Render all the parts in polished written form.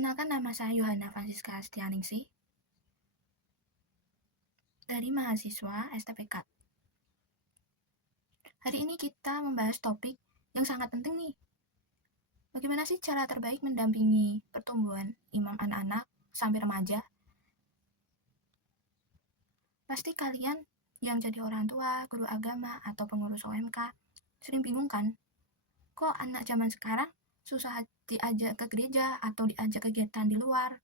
Perkenalkan, nama saya Yohana Francisca Astianingsih dari mahasiswa STPK. Hari ini kita membahas topik yang sangat penting nih. Bagaimana sih cara terbaik mendampingi pertumbuhan imam anak-anak sampai remaja? Pasti kalian yang jadi orang tua, guru agama, atau pengurus OMK sering bingung kan? Kok anak zaman sekarang susah diajak ke gereja atau diajak kegiatan di luar?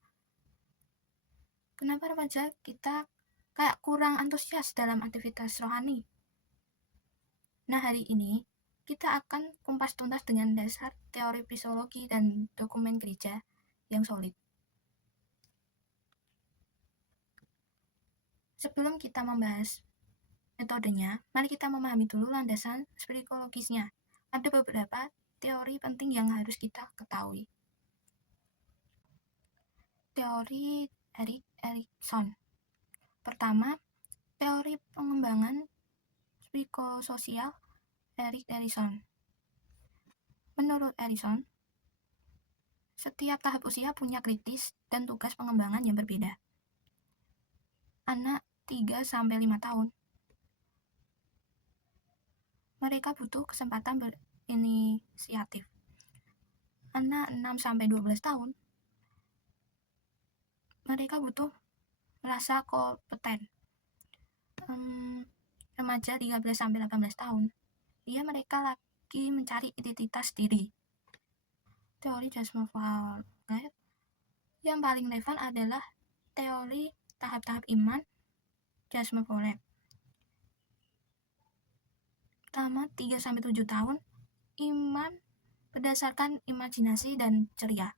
Kenapa remaja kita kayak kurang antusias dalam aktivitas rohani? Nah, hari ini kita akan kumpas tuntas dengan dasar teori psikologi dan dokumen gereja yang solid. Sebelum kita membahas metodenya, mari kita memahami dulu landasan psikologisnya. Ada beberapa teori penting yang harus kita ketahui. Teori Erik Erikson. Pertama, teori pengembangan psikososial Erik Erikson. Menurut Erikson, setiap tahap usia punya kritis dan tugas pengembangan yang berbeda. Anak 3-5 tahun, mereka butuh kesempatan berinisiatif. Anak 6-12 tahun, mereka butuh merasa kompeten. Remaja 13-18 tahun, mereka lagi mencari identitas diri. Teori Jasmine Fowler yang paling relevan adalah teori tahap-tahap iman Jasmine Fowler. Pertama, 3-7 tahun, iman berdasarkan imajinasi dan ceria.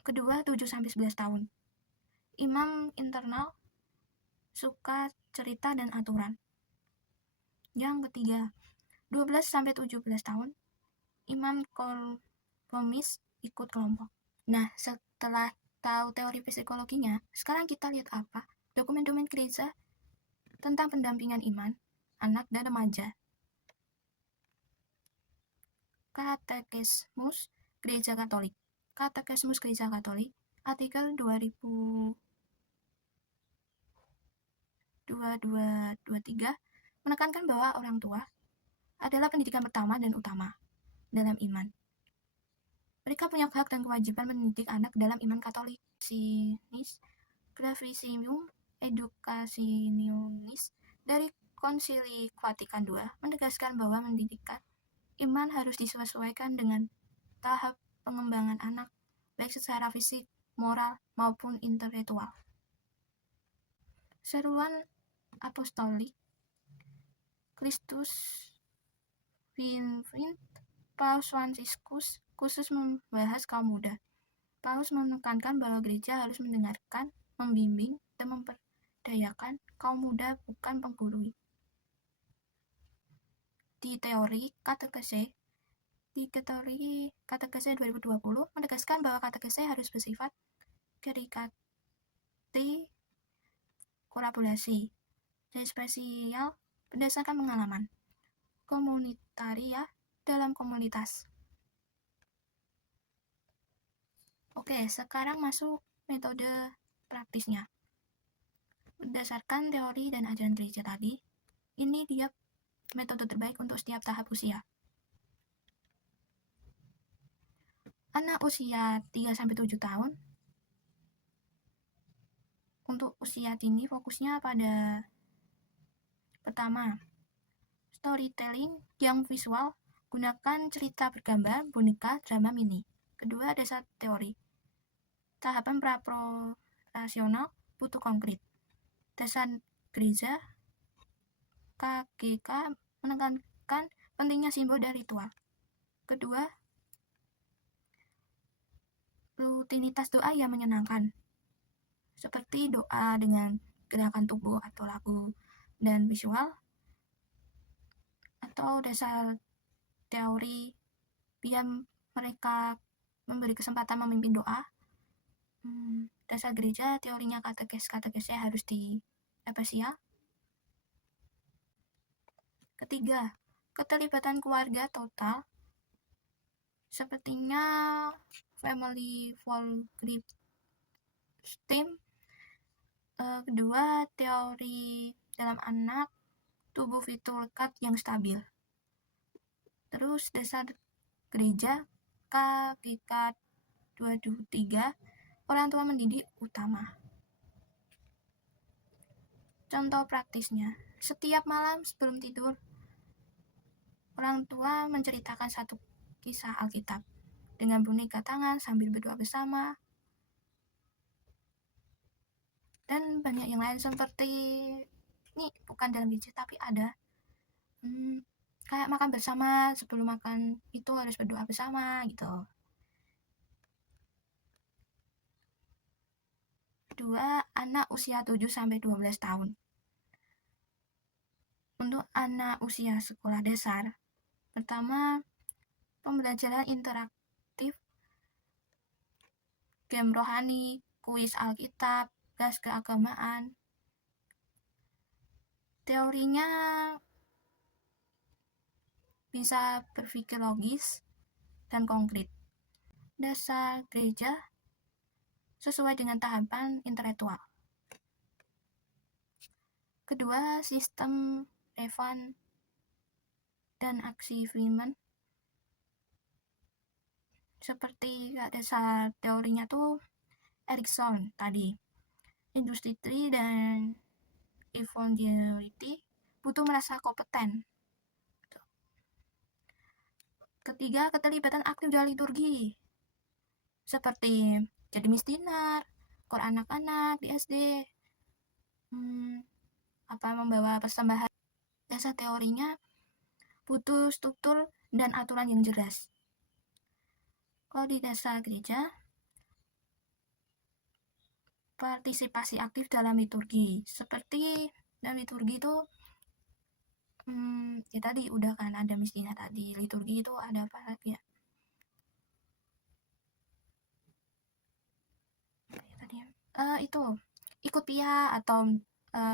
Kedua, 7-11 tahun, imam internal, suka cerita dan aturan. Yang ketiga, 12-17 tahun, imam konformis, ikut kelompok. Nah, setelah tahu teori psikologinya, sekarang kita lihat apa dokumen-dokumen gereja tentang pendampingan iman anak dan remaja. Katekismus Gereja Katolik. Katekismus Gereja Katolik, artikel 2223 menekankan bahwa orang tua adalah pendidikan pertama dan utama dalam iman. Mereka punya hak dan kewajiban mendidik anak dalam iman Katolik. Sinis Gravissimium Educationis dari Konsili Vatikan II menegaskan bahwa pendidikan iman harus disesuaikan dengan tahap pengembangan anak, baik secara fisik, moral, maupun intelektual. Seruan apostolik Christus Vinvint Paus Franciscus khusus membahas kaum muda. Paus menekankan bahwa gereja harus mendengarkan, membimbing, dan memperdayakan kaum muda, bukan penggurui. Di teori katekese 2020 menegaskan bahwa katekese harus bersifat kerikati kolaborasi dan spesial berdasarkan pengalaman komunitaria dalam komunitas. Oke, sekarang masuk metode praktisnya. Berdasarkan teori dan ajaran gereja tadi, ini dia metode terbaik untuk setiap tahap usia. Anak usia 3-7 tahun, untuk usia dini fokusnya pada pertama, storytelling yang visual, gunakan cerita bergambar, boneka, drama mini. Kedua, dasar teori. Tahapan pra-operasional butuh konkret. Dasar gereja KGK menekankan pentingnya simbol dan ritual. Kedua, rutinitas doa yang menyenangkan, seperti doa dengan gerakan tubuh atau lagu dan visual. Atau dasar teori biar mereka memberi kesempatan memimpin doa. Dasar gereja teorinya katekesnya harus diapesial. Ketiga, keterlibatan keluarga total, sepertinya family Volkried Stem. Kedua, teori dalam anak, tubuh fitur lekat yang stabil. Terus dasar gereja KGK 223, orang tua mendidik utama. Contoh praktisnya, setiap malam sebelum tidur, orang tua menceritakan satu kisah Alkitab dengan boneka tangan sambil berdoa bersama, dan banyak yang lain seperti ini, bukan dalam gereja tapi ada kayak makan bersama, sebelum makan itu harus berdoa bersama gitu. Kedua, anak usia 7-12 tahun. Untuk anak usia sekolah dasar, pertama, pembelajaran interaktif, game rohani, kuis Alkitab, gas keagamaan. Teorinya bisa berpikir logis dan konkret. Dasar gereja sesuai dengan tahapan intelektual. Kedua, sistem Revan dan aksi Freeman. Seperti dasar teorinya tuh Erikson tadi. Industri dan evangelity butuh merasa kompeten. Ketiga, keterlibatan aktif dalam liturgi. Seperti jadi misdinar, kor anak-anak di SD, membawa persembahan. Dasar teorinya butuh struktur dan aturan yang jelas. Kalau di dasar gereja, partisipasi aktif dalam liturgi. Seperti dalam liturgi itu ya tadi udah kan ada misdinar tadi. Liturgi itu ada apa lagi ya? Itu ikut pia atau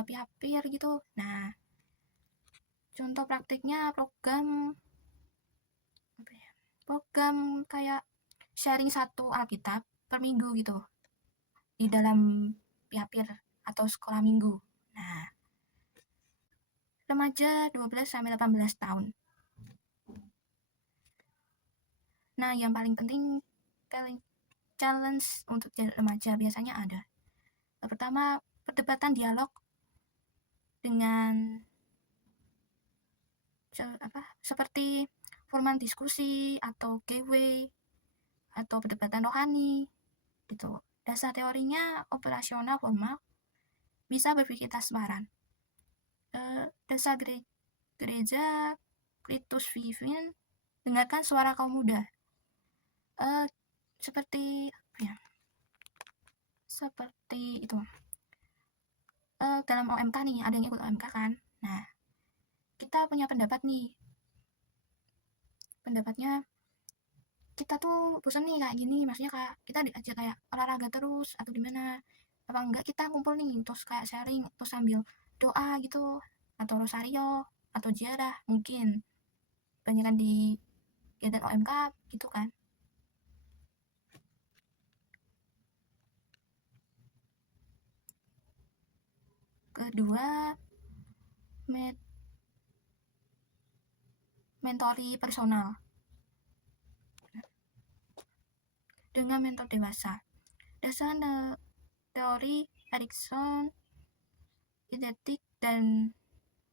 pia-pir gitu. Nah, contoh praktiknya program kayak sharing satu Alkitab per minggu gitu di dalam pia-pir atau sekolah minggu. Nah, remaja 12-18 tahun. Nah, yang paling penting challenge untuk remaja biasanya ada. Pertama, perdebatan dialog dengan seperti format diskusi atau giveaway atau perdebatan rohani gitu. Dasar teorinya operasional formal, bisa berpikir transparan. Dasar gereja Clitus Vivin, dengarkan suara kaum muda. Seperti itu. Dalam OMK nih, ada yang ikut OMK kan. Nah, kita punya pendapat nih. Pendapatnya kita tuh bosan nih kayak gini, maksudnya kayak kita diajak kayak olahraga terus atau gimana, apa enggak kita kumpul nih terus kayak sharing terus sambil doa gitu, atau rosario atau ziarah, mungkin banyak kan di kegiatan OMK gitu kan. Kedua, mentori personal dengan mentor dewasa. Dasar teori Erikson, identik dan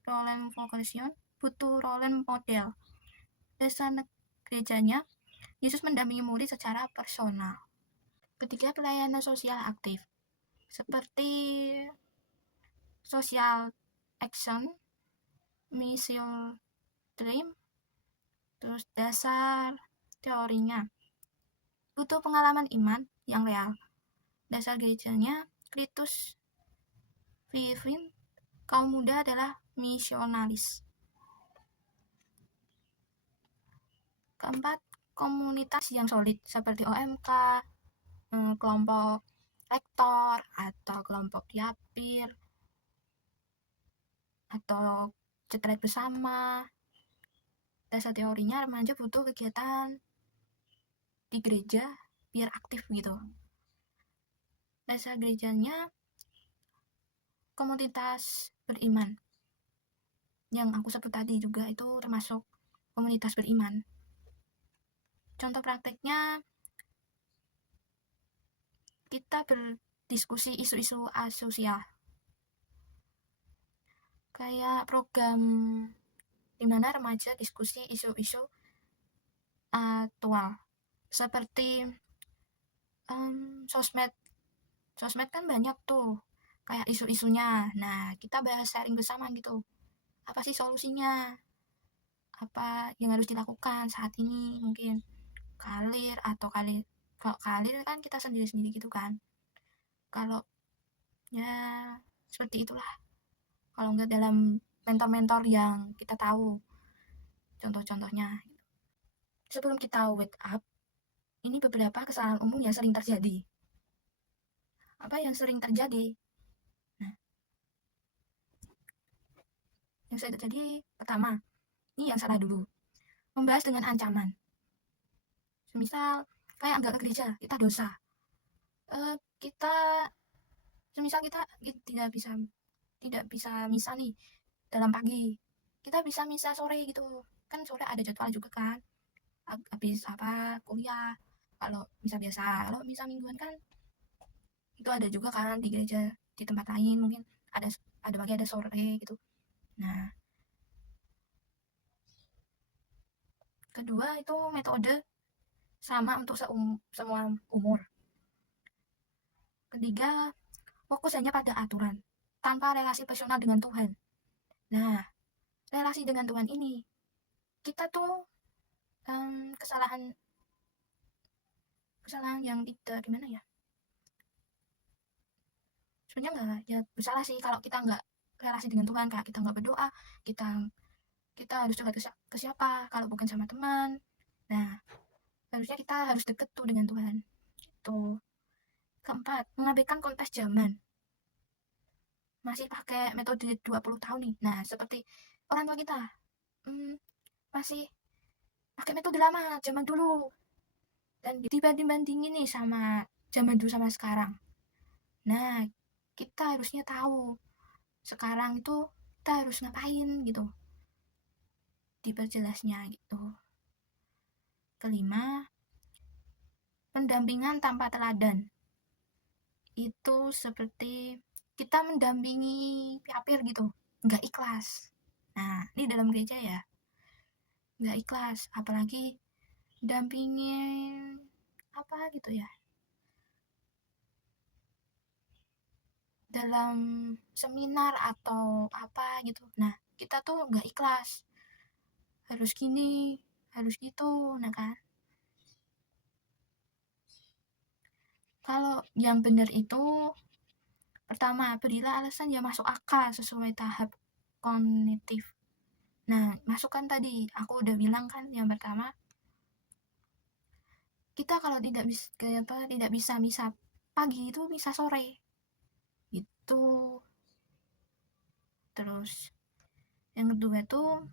Roland Vocation butuh Roland model. Dasar gerejanya, Yesus mendampingi murid secara personal. Ketiga, pelayanan sosial aktif seperti social action, mission dream. Terus dasar teorinya butuh pengalaman iman yang real. Dasar gerejanya Clitus Vivin, kaum muda adalah misionaris. Keempat, komunitas yang solid seperti OMK, kelompok rektor atau kelompok diapir atau cetret bersama. Dasar teorinya remaja butuh kegiatan di gereja biar aktif gitu. Dasar gerejanya komunitas beriman. Yang aku sebut tadi juga itu termasuk komunitas beriman. Contoh prakteknya, kita berdiskusi isu-isu asosial. Kayak program dimana remaja diskusi isu-isu aktual. Seperti sosmed. Sosmed kan banyak tuh kayak isu-isunya. Nah, kita bahas sharing bersama gitu. Apa sih solusinya? Apa yang harus dilakukan saat ini? Mungkin kalir atau kalir. Kalau kalir kan kita sendiri-sendiri gitu kan. Kalau ya seperti itulah. Kalau enggak dalam mentor-mentor yang kita tahu contoh-contohnya. Sebelum kita wake up, ini beberapa kesalahan umum yang sering terjadi. Apa yang sering terjadi? Nah, yang sering terjadi pertama, ini yang salah dulu. Membahas dengan ancaman. Semisal kayak enggak ke gereja, kita dosa. Kita semisal kita tidak bisa misa nih dalam pagi. Kita bisa misa sore gitu. Kan sore ada jadwal juga kan. Habis kuliah. Kalau misa biasa, kalau misa mingguan kan itu ada juga kan di gereja di tempat lain, mungkin ada pagi ada sore gitu. Nah, kedua itu metode sama untuk semua umur. Ketiga, fokus hanya pada aturan tanpa relasi personal dengan Tuhan. Nah, relasi dengan Tuhan ini kita tuh kesalahan yang tidak gimana ya, sebenarnya nggak ya bersalah sih kalau kita nggak relasi dengan Tuhan, kayak kita nggak berdoa, kita harus curhat ke siapa kalau bukan sama teman. Nah, harusnya kita harus deket tuh dengan Tuhan. Itu. Keempat, mengabaikan konteks zaman. Masih pakai metode 20 tahun nih. Nah, seperti orang tua kita masih pakai metode lama zaman dulu. Dan dibanding-bandingin nih sama zaman dulu sama sekarang. Nah, kita harusnya tahu sekarang itu kita harus ngapain gitu. Diperjelasnya gitu. Kelima, pendampingan tanpa teladan. Itu seperti kita mendampingi piapir gitu, nggak ikhlas. Nah, ini dalam gereja ya, nggak ikhlas, apalagi dampingin apa gitu ya, dalam seminar atau apa gitu. Nah, kita tuh nggak ikhlas, harus gini, harus gitu. Nah kan, kalau yang benar itu pertama, berilah alasan yang masuk akal sesuai tahap kognitif. Nah, masukan tadi aku udah bilang kan, yang pertama, kita kalau tidak bisa misa pagi itu misa sore. Itu. Terus yang kedua tuh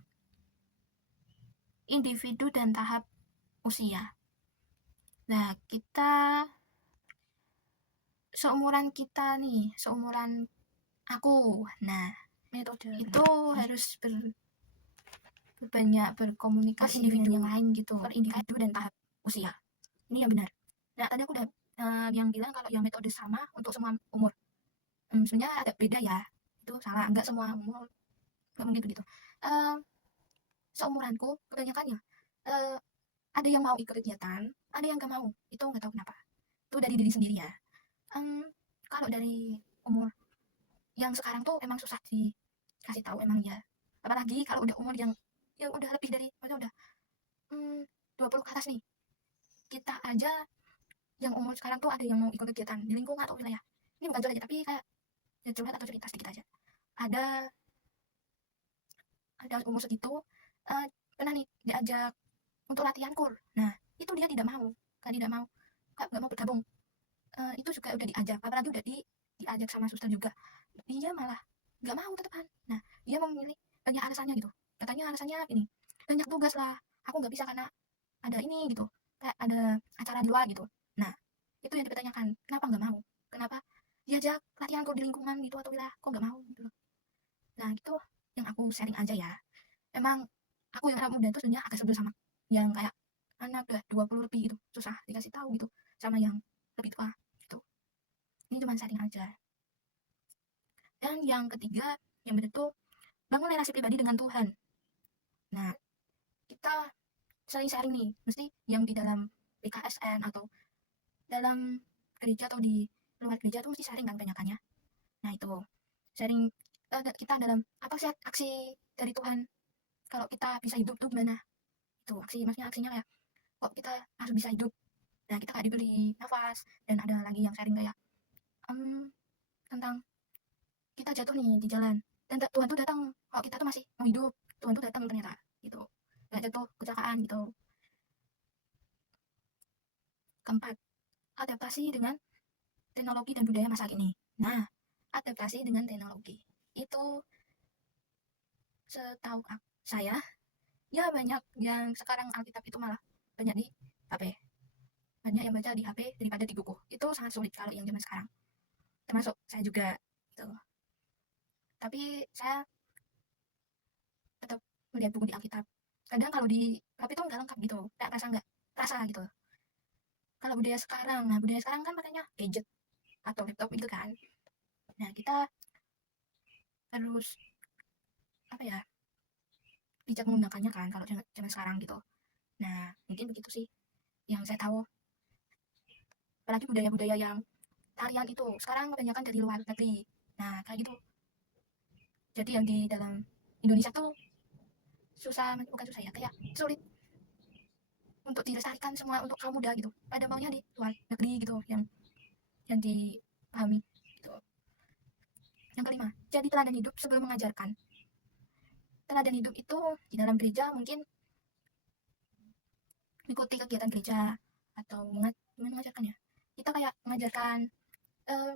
individu dan tahap usia. Nah, kita seumuran kita nih, seumuran aku. Nah, metode itu harus banyak berkomunikasi dengan yang lain gitu, per individu dan tahap usia. Ini yang benar. Nah, tadi aku udah yang bilang kalau yang metode sama untuk semua umur. Sebenarnya agak beda ya. Itu salah, enggak semua umur, enggak mungkin begitu. Seumuranku kebanyakannya ada yang mau ikut kegiatan, ada yang gak mau. Itu nggak tahu kenapa. Itu dari diri sendiri ya. Kalau dari umur yang sekarang tuh emang susah dikasih tahu emang ya. Apalagi kalau udah umur yang udah lebih dari, maksudnya udah 20 ke atas nih. Kita aja yang umur sekarang tuh ada yang mau ikut kegiatan di lingkungan atau wilayah. Ini bukan curhat aja, tapi kayak ya curhat atau cerita sedikit aja. Ada umur segitu pernah nih diajak untuk latihan kur. Nah, itu dia tidak mau, nggak mau bergabung. Itu juga udah diajak, apalagi udah diajak sama suster juga, dia malah nggak mau tetepan. Nah, dia memilih banyak alasannya gitu, katanya alasannya ini banyak tugas lah, aku nggak bisa karena ada ini gitu, kayak ada acara di luar gitu. Nah, Itu yang dipertanyakan, kenapa nggak mau? Kenapa diajak latihan kok di lingkungan gitu atau wilayah kok nggak mau gitu loh. Nah itu yang aku sharing aja ya. Emang aku yang anak muda itu sebenarnya agak sebel sama yang kayak anak udah 20 lebih gitu, susah dikasih tahu gitu sama yang lebih tua gitu. Ini cuma sharing aja. Dan yang ketiga, yang betul bangun relasi pribadi dengan Tuhan. Nah, kita sering sharing nih, mesti yang di dalam PKSN atau dalam gereja atau di luar gereja tuh mesti sharing kan banyakannya. Nah itu sharing kita dalam apa sih aksi dari Tuhan kalau kita bisa hidup tuh gimana? Itu aksi, maksudnya aksinya kayak kok kita harus bisa hidup. Nah kita gak diberi nafas. Dan ada lagi yang sharing kayak tentang kita jatuh nih di jalan dan Tuhan tuh datang kalau kita tuh masih mau hidup. Tuhan tuh datang ternyata gitu, gak jatuh kecelakaan gitu. Keempat, adaptasi dengan teknologi dan budaya masa kini. Nah, adaptasi dengan teknologi itu setahu saya ya banyak yang sekarang Alkitab itu malah banyak di HP, banyak yang baca di HP daripada di buku. Itu sangat sulit kalau yang zaman sekarang, termasuk saya juga gitu. Tapi saya tetap melihat buku di Alkitab. Kadang kalau di HP itu nggak lengkap gitu, kayak nggak rasa gitu. Kalau budaya sekarang, nah budaya sekarang kan makanya gadget atau laptop gitu kan. Nah kita harus apa ya, bijak menggunakannya kan kalau zaman sekarang gitu. Nah mungkin begitu sih yang saya tahu. Apalagi budaya-budaya yang tarian itu sekarang kebanyakan dari luar negeri. Nah kayak gitu. Jadi yang di dalam Indonesia tuh susah, bukan susah ya, kayak sulit untuk dilestarikan semua untuk kaum muda gitu. Pada maunya di luar negeri gitu yang dipahami gitu. Yang kelima, jadi teladan hidup sebelum mengajarkan. Teladan hidup itu di dalam gereja mungkin mengikuti kegiatan gereja atau gimana mengajarkan ya. Kita kayak mengajarkan eh,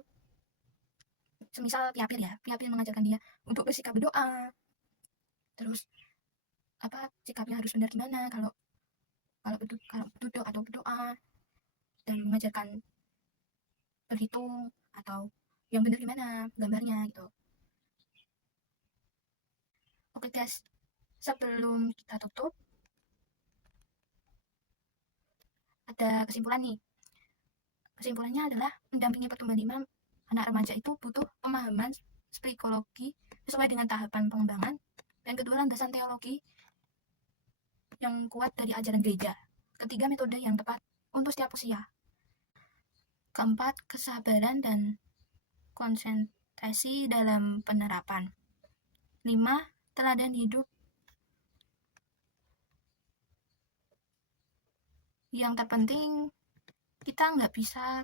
semisal Piapir mengajarkan dia untuk bersikap berdoa. Terus apa sikapnya harus benar gimana kalau kalau duduk atau berdoa, dan mengajarkan berhitung atau yang benar gimana gambarnya gitu. Oke guys, sebelum kita tutup ada kesimpulan nih. Kesimpulannya adalah mendampingi pertumbuhan iman anak remaja itu butuh pemahaman psikologi sesuai dengan tahapan pengembangan. Dan kedua, landasan teologi yang kuat dari ajaran gereja. Ketiga, metode yang tepat untuk setiap usia. Keempat, kesabaran dan konsentrasi dalam penerapan. 5, teladan hidup yang terpenting kita nggak bisa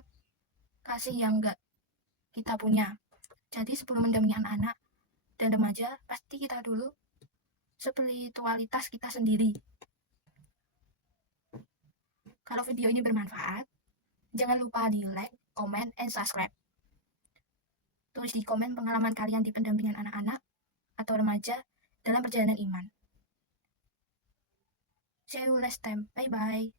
kasih yang nggak kita punya. Jadi sebelum mendampingi anak-anak dan remaja, pasti kita dulu spiritualitas kita sendiri. Kalau video ini bermanfaat, jangan lupa di like, comment, and subscribe. Tulis di komen pengalaman kalian di pendampingan anak-anak atau remaja dalam perjalanan iman. See you next time. Bye-bye.